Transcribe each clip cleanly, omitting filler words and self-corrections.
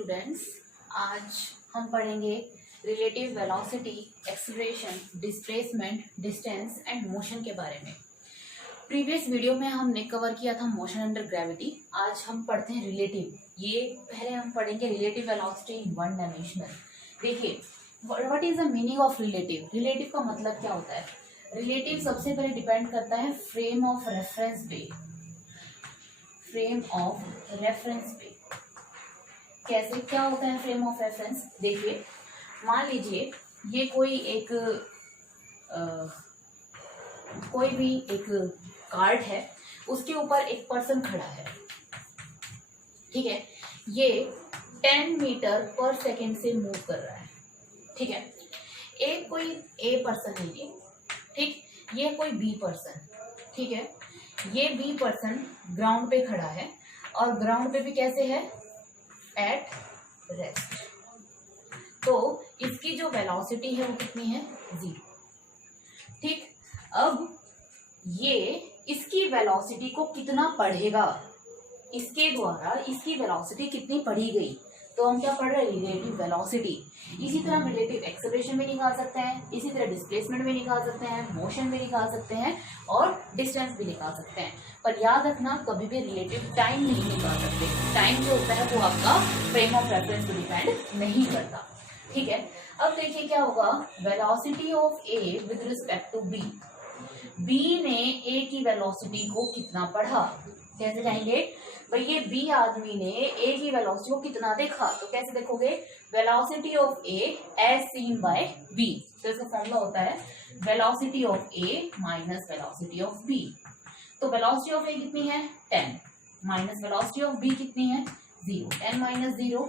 Students, आज हम पढ़ेंगे relative velocity, acceleration, displacement, distance and motion के बारे में। प्रीवियस वीडियो में हमने कवर किया था मोशन अंडर ग्रेविटी। आज हम पढ़ते हैं रिलेटिव। ये पहले हम पढ़ेंगे relative velocity in one dimensional. देखिए, what is the meaning of relative. Relative का मतलब क्या होता है? रिलेटिव सबसे पहले डिपेंड करता है फ्रेम ऑफ रेफरेंस पे। फ्रेम ऑफ रेफरेंस पे कैसे क्या होता है फ्रेम ऑफ रेफरेंस? देखिए, मान लीजिए ये कोई भी एक कार्ड है, उसके ऊपर एक पर्सन खड़ा है, ठीक है। ये 10 मीटर पर सेकेंड से मूव कर रहा है, ठीक है। एक कोई ए पर्सन है ये, ठीक। ये कोई बी पर्सन, ठीक है। ये बी पर्सन ग्राउंड पे खड़ा है और ग्राउंड पे भी कैसे है? At rest. तो इसकी जो वेलोसिटी है वो कितनी है? 0, ठीक। अब ये इसकी वेलोसिटी को कितना पढ़ेगा, इसके द्वारा इसकी वेलोसिटी कितनी पढ़ी गई, तो हम क्या पढ़ रहे हैं? Relative velocity. इसी तरह हम रिलेटिव एक्सेलरेशन भी निकाल सकते हैं, इसी तरह डिस्प्लेसमेंट भी निकाल सकते हैं, मोशन भी निकाल सकते हैं और डिस्टेंस भी निकाल सकते हैं। पर याद रखना, कभी भी रिलेटिव टाइम नहीं निकाल सकते। टाइम जो होता है वो आपका फ्रेम ऑफ रेफरेंस पे डिपेंड नहीं करता, ठीक है। अब देखिए क्या होगा, velocity of A with respect to B. B ने ए की वेलोसिटी को कितना पढ़ा, कैसे जाएंगे भाई? ये बी आदमी ने ए की वेलोसिटी को कितना देखा, तो कैसे देखोगे? Velocity of A as seen by B. तो इसका फॉर्मूला होता है velocity of A minus velocity of B. तो वेलोसिटी ऑफ ए कितनी है? 10 माइनस वेलोसिटी ऑफ बी कितनी है? 0। 10 माइनस 0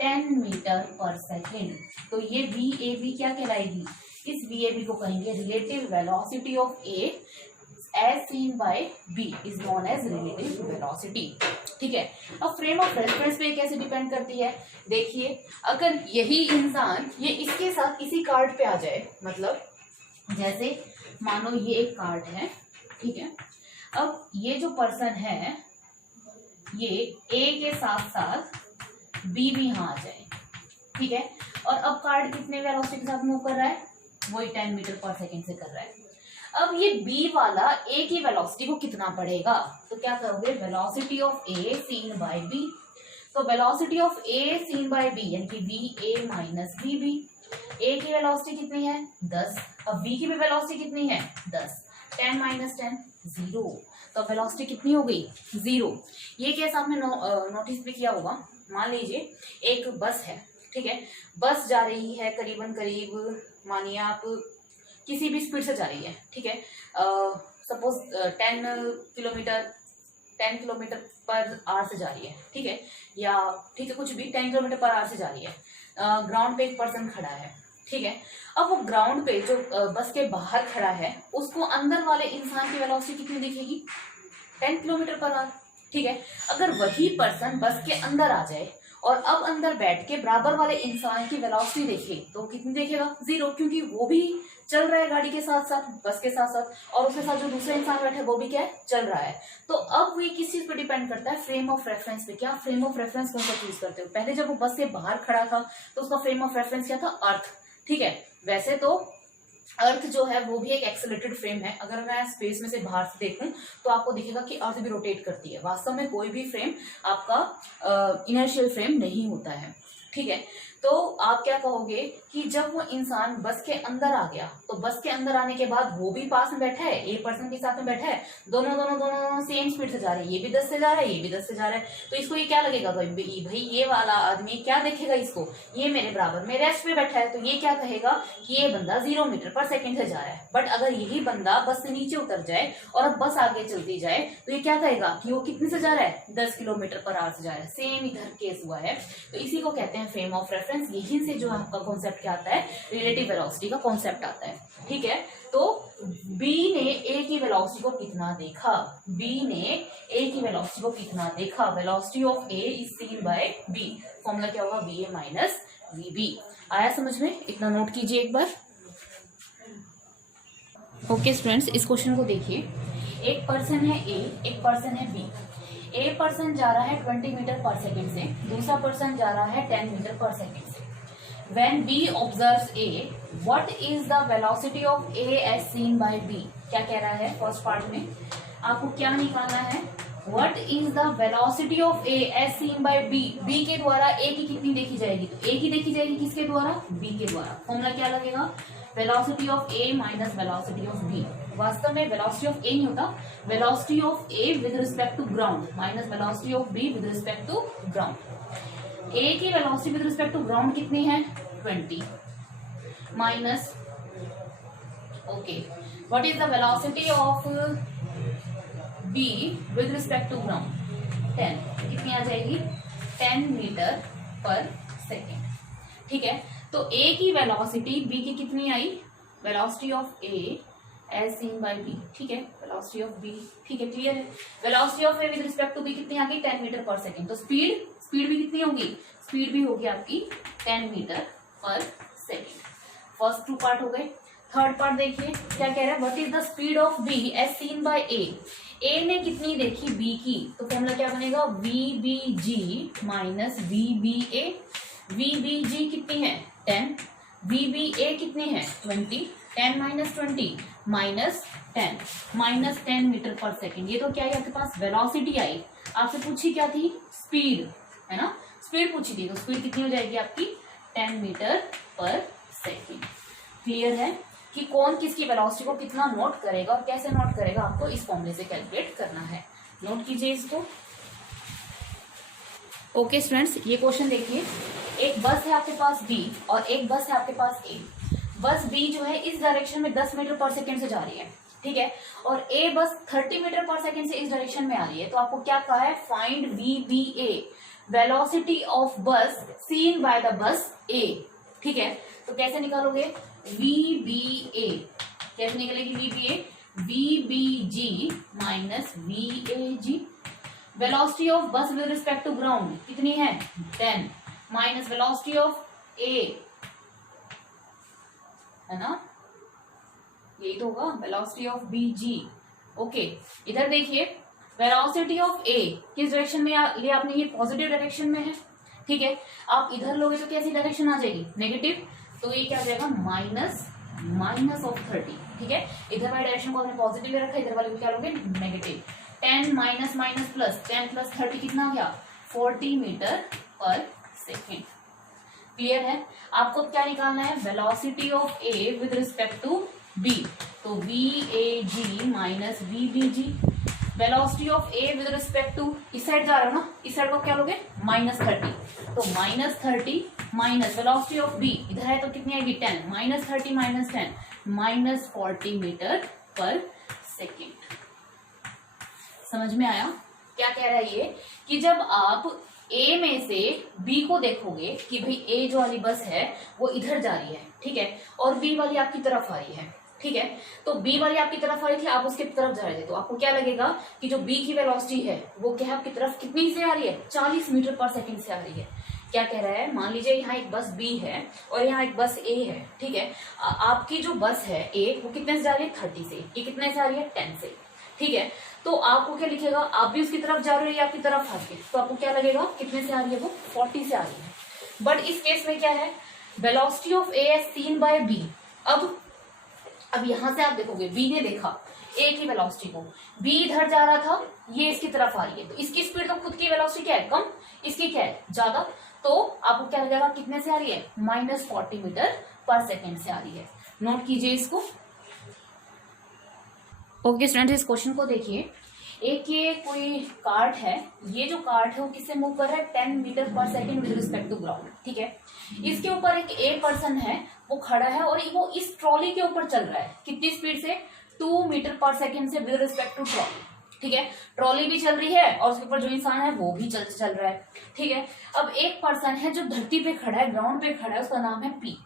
10 मीटर पर सेकेंड। तो ये वी ए बी क्या कहलाएगी? इस वी ए बी को कहेंगे relative velocity of A as seen by B is known as relative velocity, ठीक है। अब फ्रेम ऑफ रेफरेंस पे कैसे डिपेंड करती है? देखिए, अगर यही इंसान ये इसके साथ इसी कार्ड पे आ जाए, मतलब जैसे मानो ये एक कार्ड है, ठीक है। अब ये जो पर्सन है ये ए के साथ साथ बी भी यहाँ आ जाए, ठीक है। और अब कार्ड कितने वेलोसिटी के साथ मूव कर रहा है? वही 10 मीटर पर सेकेंड से कर रहा है। अब ये बी वाला ए की वेलोसिटी को कितना पढ़ेगा, तो क्या करोगे? Velocity of A seen by B. तो velocity of A seen by B यानी कि B A minus B B. A की वेलोसिटी कितनी है? 10। अब बी की भी वेलोसिटी कितनी है? 10। 10 माइनस 10 0। तो वेलोसिटी कितनी हो गई? 0। ये केस आपने नोटिस भी किया होगा। मान लीजिए एक बस है, ठीक है। बस जा रही है करीब मानिए आप किसी भी स्पीड से जा रही है, ठीक है। सपोज 10 किलोमीटर पर आवर से जा रही है, ठीक है। या ठीक है, कुछ भी 10 किलोमीटर पर आवर से जा रही है। ग्राउंड पे एक पर्सन खड़ा है, ठीक है। अब वो ग्राउंड पे जो बस के बाहर खड़ा है, उसको अंदर वाले इंसान की वेलोसिटी कितनी दिखेगी? 10 किलोमीटर पर आवर, ठीक है। अगर वही पर्सन बस के अंदर आ जाए और अब अंदर बैठ के बराबर वाले इंसान की वेलोसिटी देखे, तो कितनी देखेगा? 0, क्योंकि वो भी चल रहा है गाड़ी के साथ साथ, बस के साथ साथ, और उसके साथ जो दूसरा इंसान बैठा है वो भी क्या है? चल रहा है। तो अब ये किस चीज पे डिपेंड करता है? फ्रेम ऑफ रेफरेंस पे। क्या फ्रेम ऑफ रेफरेंस कौन सा चूज करते हो? पहले जब वो बस से बाहर खड़ा था तो उसका फ्रेम ऑफ रेफरेंस क्या था? अर्थ, ठीक है। वैसे तो अर्थ जो है वो भी एक एक्सेलरेटेड फ्रेम है। अगर मैं स्पेस में से बाहर से देखूं तो आपको दिखेगा कि अर्थ भी रोटेट करती है। वास्तव में कोई भी फ्रेम आपका इनर्शियल फ्रेम नहीं होता है, ठीक है। तो आप क्या कहोगे कि जब वो इंसान बस के अंदर आ गया, तो बस के अंदर आने के बाद वो भी पास में बैठा है, ए पर्सन के साथ में बैठा है, दोनों सेम स्पीड से जा रहे हैं। ये भी 10 से जा रहा है, ये भी 10 से जा रहा है। तो इसको ये क्या लगेगा भाई ये वाला आदमी क्या देखेगा इसको? ये मेरे बराबर में रेस्ट पे बैठा है, तो ये क्या कहेगा कि ये बंदा 0 मीटर पर सेकेंड से जा रहा है। बट अगर यही बंदा बस से नीचे उतर जाए और अब बस आगे चलती जाए, तो ये क्या कहेगा कि वो कितने से जा रहा है? 10 किलोमीटर पर आवर से जा रहा है। सेम इधर केस हुआ है। तो इसी को कहते हैं फ्रेम ऑफ रेफरेंस। यहीं से जो आपका कॉन्सेप्ट क्या आता है? रिलेटिव वेलोसिटी का कॉन्सेप्ट आता है, ठीक है। तो बी ने ए की वेलोसिटी को कितना देखा? बी ने ए की वेलोसिटी को कितना देखा? Velocity of A is seen by B. Formula क्या होगा? V A minus V B. आया समझ में? इतना नोट कीजिए एक बार। ओके स्टूडेंट्स, इस क्वेश्चन को देखिए। एक पर्सन है ए, एक पर्सन है बी। ए पर्सन जा रहा है 20 मीटर पर सेकेंड से, दूसरा पर्सन जा रहा है 10 मीटर पर सेकेंड से। When B observes A, what is the velocity of A as seen by B? क्या कह रहा है फर्स्ट पार्ट में, आपको क्या निकालना है, What is the velocity of A as seen by B? B के द्वारा A की कितनी देखी जाएगी, तो A की देखी जाएगी किसके द्वारा, B के द्वारा। फॉर्मूला क्या लगेगा, velocity of A minus velocity of B। वास्तव में वेलोसिटी ऑफ A नहीं होता, velocity of A with respect to ground minus velocity of B with respect to ground. A की velocity with respect to ground कितनी है, 20 minus, okay, what is the velocity of B with respect to ground, 10, कितनी आ जाएगी, 10 metre पर second. ठीक है, तो A की वेलोसिटी B की कितनी आई, velocity of A as seen by B, ठीक है, वेलोसिटी ऑफ B, ठीक है, क्लियर है। Velocity of A with respect to B कितनी आ गई, 10 मीटर पर सेकेंड। तो स्पीड भी कितनी होगी, स्पीड भी होगी आपकी 10 मीटर पर सेकेंड। फर्स्ट 2 पार्ट हो गए। थर्ड पार्ट देखिए क्या कह रहा है, what is the speed of B as seen by A। A ने कितनी देखी B की, तो फॉर्मूला क्या बनेगा, VBG माइनस VBA। VBG कितनी है 10, VBA कितनी है 20, 10 माइनस 20 माइनस 10 मीटर पर सेकेंड। ये तो क्या है आपके पास, वेलोसिटी आई। आपसे पूछी क्या थी, स्पीड, है ना, स्पीड पूछी थी, तो स्पीड कितनी हो जाएगी आपकी 10 मीटर पर सेकेंड। क्लियर है कि कौन किसकी वेलोसिटी को कितना नोट करेगा और कैसे नोट करेगा, आपको इस फॉर्मूले से कैलकुलेट करना है। नोट कीजिए इसको। ओके स्टूडेंट्स, ये क्वेश्चन देखिए, एक बस है आपके पास B और एक बस है आपके पास A। बस B जो है इस डायरेक्शन में 10 मीटर पर सेकेंड से जा रही है, ठीक है, और A बस 30 मीटर पर सेकेंड से इस डायरेक्शन में आ रही है। तो आपको क्या कहा है, find VBA, velocity of bus seen by the bus A। ठीक है, तो कैसे निकालोगे, VBA, कैसे निकलेगी VBA, VBG minus VAG। Velocity of बस विद रिस्पेक्ट टू ग्राउंड कितनी है 10 माइनस वेलोसिटी ऑफ A, है ना, यही तो होगा, वेलोसिटी ऑफ BG। ओके, इधर देखिए वेलोसिटी ऑफ A किस डायरेक्शन में लिया आपने, ये पॉजिटिव डायरेक्शन में है, ठीक है। आप इधर लोगे तो कैसी डायरेक्शन आ जाएगी, नेगेटिव, तो ये क्या आ जाएगा माइनस ऑफ 30, ठीक है। इधर वाले डायरेक्शन को आपने पॉजिटिव ले रखा है, इधर वाले को क्या लोगे, negative. 10 minus minus plus, 10 plus 30 कितना आ गया, 40 मीटर पर सेकेंड। क्लियर है। आपको क्या निकालना है, velocity of A with respect to B, तो VAG minus VBG। Velocity of A with respect to, इस साइड जा रहा हो ना, इस साइड को क्या लोगे, -30, तो -30 माइनस वेलोसिटी ऑफ B, इधर है तो कितनी आएगी 10, -30 माइनस 10 -40 मीटर पर सेकेंड। समझ में आया क्या कह रहा है ये, कि जब आप A में से B को देखोगे कि भाई A जो वाली बस है वो इधर जा रही है, ठीक है, और B वाली आपकी तरफ आ रही है, ठीक है, तो B वाली आपकी तरफ आ रही थी, आप उसकी तरफ जा रहे थे, तो आपको क्या लगेगा कि जो B की वेलोसिटी है वो क्या है आपकी तरफ कितनी से आ रही है, 40 मीटर पर सेकेंड से आ रही है। क्या कह रहा है, मान लीजिए यहाँ एक बस B है और यहाँ एक बस A है, ठीक है, आपकी जो बस है A वो कितने से जा रही है 30 से, ये कितने से आ रही है 10 से, ठीक है। तो आपको क्या लिखेगा, आप भी उसकी तरफ जा रहे हो या आपकी तरफ आ के, तो आपको क्या लगेगा कितने से आ रही है, वो 40 से आ रही है। बट इस केस में क्या है, velocity of A as seen by B। अब यहां से आप देखोगे B ने देखा A की वेलोसिटी को, B इधर जा रहा था, ये इसकी तरफ आ रही है, तो इसकी स्पीड तो खुद की वेलोसिटी क्या है कम, इसकी क्या है ज्यादा, तो आपको क्या लगेगा कितने से आ रही है, -40 मीटर पर सेकेंड से आ रही है। नोट कीजिए इसको। ओके स्टूडेंट, इस क्वेश्चन को देखिए, एक ये कोई कार्ट है, ये जो कार्ट है वो किससे मूव कर रहा है 10 मीटर पर second with respect to ground, ठीक है। इसके ऊपर एक A पर्सन है, वो खड़ा है और वो इस ट्रॉली के ऊपर चल रहा है, कितनी स्पीड से, 2 मीटर पर सेकेंड से विद रिस्पेक्ट टू ट्रॉली, ठीक है। ट्रॉली भी चल रही है और उसके ऊपर जो इंसान है वो भी चल रहा है, ठीक है। अब एक पर्सन है जो धरती पे खड़ा है, ग्राउंड पे खड़ा है, उसका नाम है P।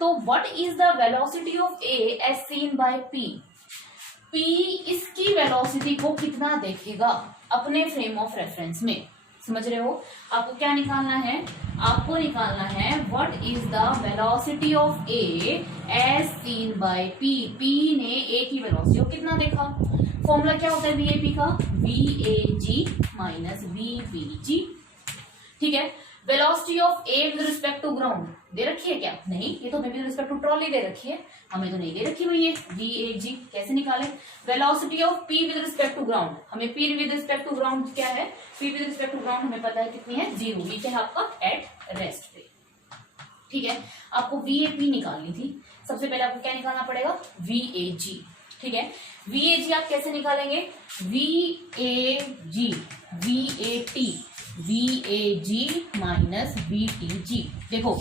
तो what is the velocity of A as seen by P। P इसकी वेलोसिटी को कितना देखेगा अपने फ्रेम ऑफ रेफरेंस में, समझ रहे हो। आपको क्या निकालना है, आपको निकालना है what is the velocity of A as seen by P। P ने A की वेलोसिटी को कितना देखा, फॉर्मूला क्या होता है वीएपी का, वीएजी माइनस वीबीजी। ठीक है, velocity of A with respect to ground दे रखी है क्या, नहीं, ये तो हमें विद रिस्पेक्ट टू ट्रॉली दे रखी है, हमें तो नहीं दे रखी हुई है वीएजी। कैसे निकाले, velocity of P with respect to ground, हमें P with respect to ground क्या है, P with respect to ground हमें पता है कितनी है, 0, नीचे है आपका एट रेस्ट पे। ठीक है, आपको वीएपी निकालनी थी, सबसे पहले आपको क्या निकालना पड़ेगा, वीएजी। ठीक है, वीएजी आप कैसे निकालेंगे, वीएजी वीएटी वीएजी माइनस वीटीजी। देखो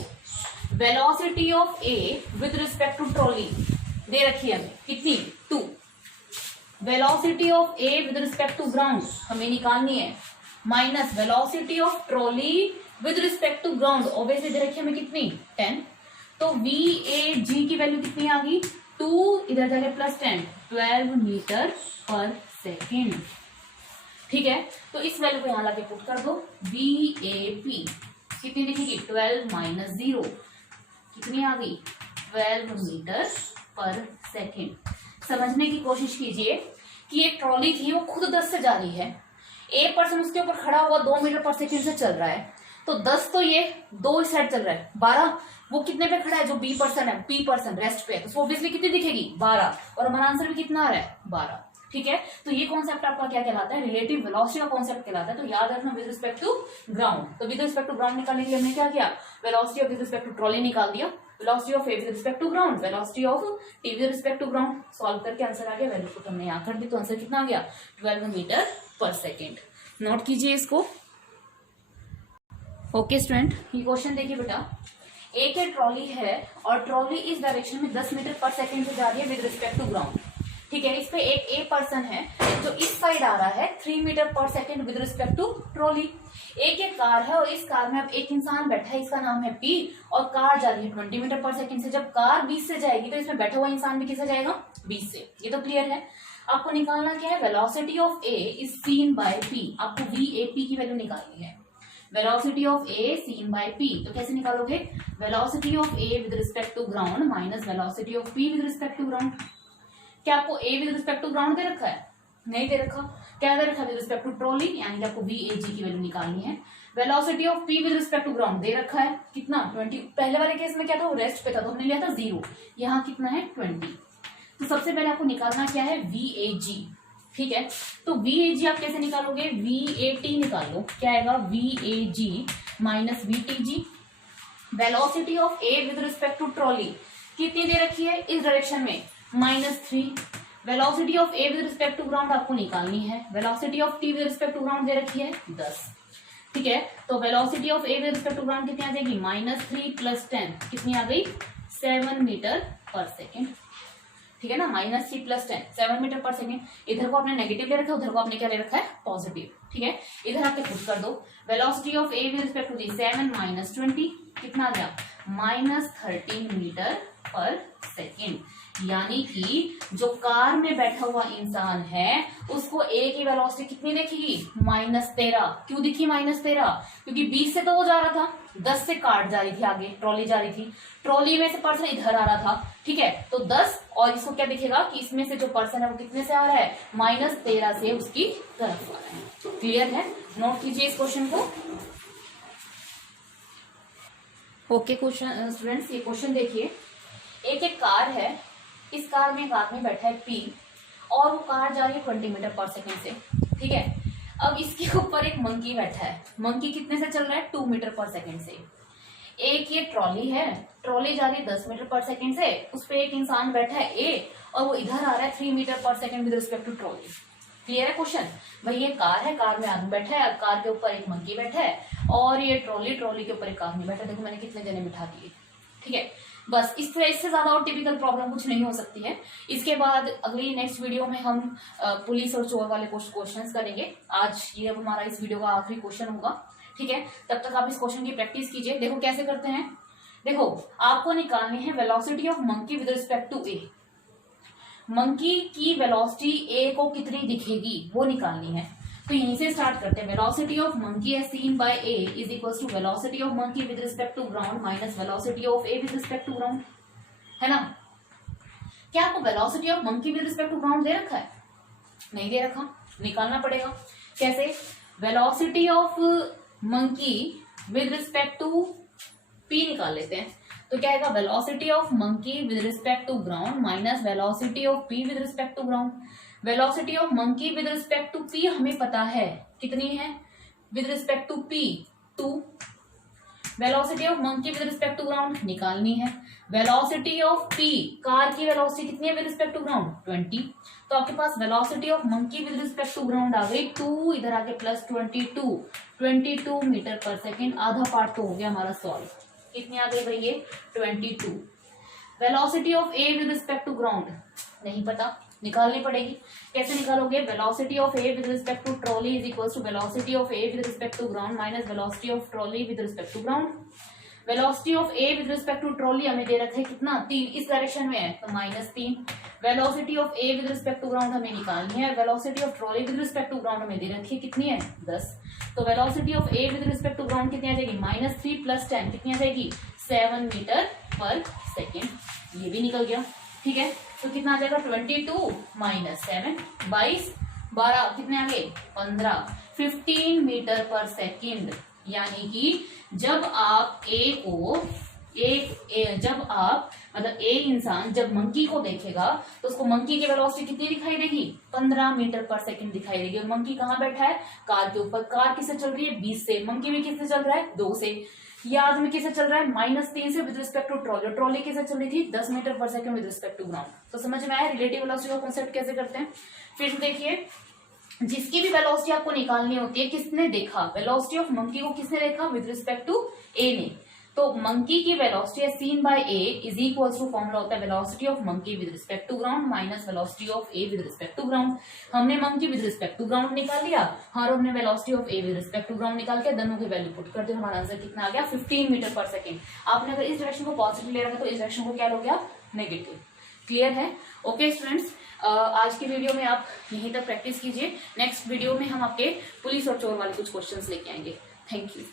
velocity of A with respect to trolley दे रखी है हमें कितनी, 2। Velocity of A with respect to ground हमें निकालनी है, minus velocity of trolley with respect to ground obviously दे रखी है हमें कितनी, 10। तो वीएजी की वैल्यू कितनी आ गई, 2 इधर जाके प्लस 10, 12 मीटर पर सेकेंड। ठीक है, तो इस वैल्यू को यहां लाके पुट कर दो, वीएपी कितनी दिखेगी, 12 माइनस 0 कितनी आ गई, 12 मीटर पर सेकेंड। समझने की कोशिश कीजिए कि ये ट्रॉली थी वो खुद 10 से जा रही है, ए पर्सन उसके ऊपर खड़ा हुआ 2 मीटर पर सेकेंड से चल रहा है, तो 10 तो ये 2 इस साइड चल रहा है, 12 वो कितने पे खड़ा है, जो बी पर्सन है, पी पर्सन रेस्ट पे है, तो ऑब्वियसली कितनी दिखेगी, 12, और हमारा आंसर भी कितना आ रहा है, 12। ठीक है, तो ये कॉन्सेप्ट आपका क्या कहलाता है, रिलेटिव वेलोसिटी का कॉन्सेप्ट कहलाता है। तो याद रखना विद रिस्पेक्ट टू ग्राउंड, तो विद रिस्पेक्ट टू ग्राउंड निकालने के लिए हमने क्या किया, velocity of with respect to trolley निकाल दिया, velocity of A with respect to ground, velocity of T with respect to ground, solve करके आंसर आ गया, वैल्यू को हमने यहाँ कर दी, तो आंसर कितना आ गया, 12 मीटर पर सेकेंड। नोट कीजिए इसको। ओके स्टूडेंट, ये क्वेश्चन देखिए बेटा, एक ट्रॉली है और ट्रॉली इस डायरेक्शन में 10 मीटर पर सेकेंड से जा रही है विद रिस्पेक्ट टू ग्राउंड। ठीक है, इस पे एक ए पर्सन है जो इस साइड आ रहा है 3 मीटर पर second with respect to trolley. एक कार है और इस कार में अब एक इंसान बैठा है, इसका नाम है पी, और कार जा रही है 20 मीटर पर सेकेंड से। जब कार 20 से जाएगी तो इसमें बैठा हुआ इंसान भी किससे जाएगा, 20 से। ये तो क्लियर है। आपको निकालना क्या है, velocity of A is seen by P, आपको वीएपी की वैल्यू निकालनी है। Velocity of A seen by P, तो कैसे निकालोगे, velocity of A with respect to ground minus velocity of P with respect to ground. क्या आपको A with respect to ground दे रखा है, नहीं दे रखा, क्या दे रखा है, विद रिस्पेक्ट टू ट्रॉली, यानी कि आपको वीएजी की वैल्यू निकालनी है। Velocity of P with respect to ground दे रखा है कितना, 20। पहले वाले केस में क्या था, वो रेस्ट पे था तो हमने लिया था 0, यहाँ कितना है 20। तो सबसे पहले आपको निकालना क्या है, वीएजी। ठीक है, तो वीएजी आप कैसे निकालोगे, वीएटी निकालो, क्या आएगा, VAG minus VTG. Velocity of A with respect to trolley कितनी दे रखी है, इस डायरेक्शन में -3। Velocity of A with respect to ground आपको निकालनी है, velocity of T with respect to ground दे रखी है 10। ठीक है, तो velocity of A with respect to ground कितनी आ जाएगी, -3 + 10 कितनी आ गई, 7 मीटर पर सेकेंड। ठीक है ना, -3 + 10 7 मीटर पर सेकेंड। इधर को आपने नेगेटिव ले रखा है, उधर को आपने क्या ले रखा है, पॉजिटिव। ठीक है, इधर आपके पुट कर दो, velocity of A with respect to the 7 - 20 कितना आ गया, -13 मीटर पर सेकेंड। यानी कि जो कार में बैठा हुआ इंसान है उसको ए की वेलोसिटी कितनी दिखेगी, -13। क्यों दिखी -13, क्योंकि 20 से तो वो जा रहा था, 10 से कार जा रही थी, आगे ट्रॉली जा रही थी, ट्रॉली में से पर्सन इधर आ रहा था। ठीक है, तो 10, और इसको क्या दिखेगा कि इसमें से जो पर्सन है वो कितने से आ रहा है, -13 से उसकी तरफ आ रहा है। क्लियर है, नोट कीजिए इस क्वेश्चन को। ओके क्वेश्चन स्टूडेंट्स, ये क्वेश्चन देखिए, एक कार है, इस कार में एक आदमी बैठा है पी, और वो कार जा रही है 20 मीटर पर सेकेंड से। ठीक है, अब इसके ऊपर एक मंकी बैठा है, मंकी कितने से चल रहा है, 2 मीटर पर सेकेंड से। एक ये ट्रॉली है, ट्रॉली जा रही है 10 मीटर पर सेकेंड से, उस पर एक इंसान बैठा है ए, और वो इधर आ रहा है 3 मीटर पर second with respect to trolley. Clear है क्वेश्चन, भाई ये कार है, कार में आदमी बैठा है, कार के ऊपर एक मंकी बैठा है, और ये ट्रॉली, ट्रॉली के ऊपर एक आदमी बैठा है। देखो मैंने कितने जने बिठा दिए। ठीक है, बस इस तरह, इससे ज्यादा और टिपिकल प्रॉब्लम कुछ नहीं हो सकती है। इसके बाद अगली नेक्स्ट वीडियो में हम पुलिस और चोर वाले क्वेश्चंस करेंगे। आज ये अब हमारा इस वीडियो का आखिरी क्वेश्चन होगा। ठीक है, तब तक आप इस क्वेश्चन की प्रैक्टिस कीजिए। देखो कैसे करते हैं, देखो आपको निकालनी है velocity of monkey with respect to A. Monkey की वेलोसिटी ए को कितनी दिखेगी वो निकालनी है। तो यहीं से स्टार्ट करते हैं। Velocity of monkey as seen by A is equals to velocity of monkey with respect to ground minus velocity of A with respect to ground, है ना। क्या आपको velocity of monkey with respect to ground दे रखा है, नहीं दे रखा, निकालना पड़ेगा। कैसे? Velocity of monkey with respect to P निकाल लेते हैं। तो क्या आएगा? Velocity of monkey with respect to ground minus velocity of P with respect to ground. Velocity of monkey with respect to P हमें पता है कितनी है, with respect to P 2। Velocity of monkey with respect to ground निकालनी है। Velocity of P, car की velocity कितनी है विद रिस्पेक्ट टू ग्राउंड? 20। तो आपके पास velocity of monkey with respect to ground आ गई 2, इधर आके प्लस 22 मीटर पर सेकेंड। आधा पार्ट तो हो गया हमारा सॉल्व। कितनी आ गई भाई ये? 22। Velocity of A with respect to ground नहीं पता, निकालनी पड़ेगी। कैसे निकालोगे? Velocity of A with respect to trolley is equal to velocity of A with respect to ground minus velocity of trolley with respect to ground. Velocity of A with respect to trolley हमें दे रखा है कितना? 3, इस direction में है तो -3। Velocity of A with respect to ground हमें निकालनी है। Velocity of trolley with respect to ground हमें दे रखी है कितनी है? 10। तो velocity of A with respect to ground कितनी आ जाएगी? -3 + 10 कितनी आ जाएगी? 7 मीटर पर सेकेंड। ये भी निकल गया। ठीक है, तो कितना आ जाएगा? 22 - 7 22 12 कितने आ गए? 15 15 मीटर पर सेकेंड। यानी कि जब आप ए को जब आप मतलब ए इंसान जब मंकी को देखेगा तो उसको मंकी की वेलोसिटी कितनी दिखाई देगी? 15 मीटर पर सेकंड दिखाई देगी। और मंकी कहाँ बैठा है? कार के ऊपर। कार किससे चल रही है? 20 से। मंकी भी किससे चल रहा है? 2 से। ये आदमी किससे चल रहा है? -3 से with respect to trolley. Trolley किससे चल रही थी? 10 metre per second with respect to ground. तो समझ में आया रिलेटिव वेलोसिटी का कॉन्सेप्ट कैसे करते हैं। फिर से देखिए, जिसकी भी वेलोसिटी आपको निकालनी होती है, किसने देखा? वेलोसिटी ऑफ मंकी को किसने देखा? विद रिस्पेक्ट टू ए ने। तो मंकी की velocity seen by A is equal to, formula होता है velocity of monkey with respect to ground minus velocity of A with respect to ground. हमने monkey with respect to ground निकाल लिया और हमने velocity of A with respect to ground निकाल के दोनों की वैल्यू पुट करते हमारा आंसर कितना आ गया? 15 मीटर पर सेकेंड। आपने अगर इस डायरेक्शन को पॉजिटिव ले रखा तो इस डायरेक्शन को क्या हो गया? नेगेटिव। क्लियर है? ओके स्टूडेंट्स, आज की वीडियो में आप यहीं तक प्रैक्टिस कीजिए। नेक्स्ट वीडियो में हम आपके पुलिस और चोर वाले कुछ क्वेश्चंस लेके आएंगे। Thank you.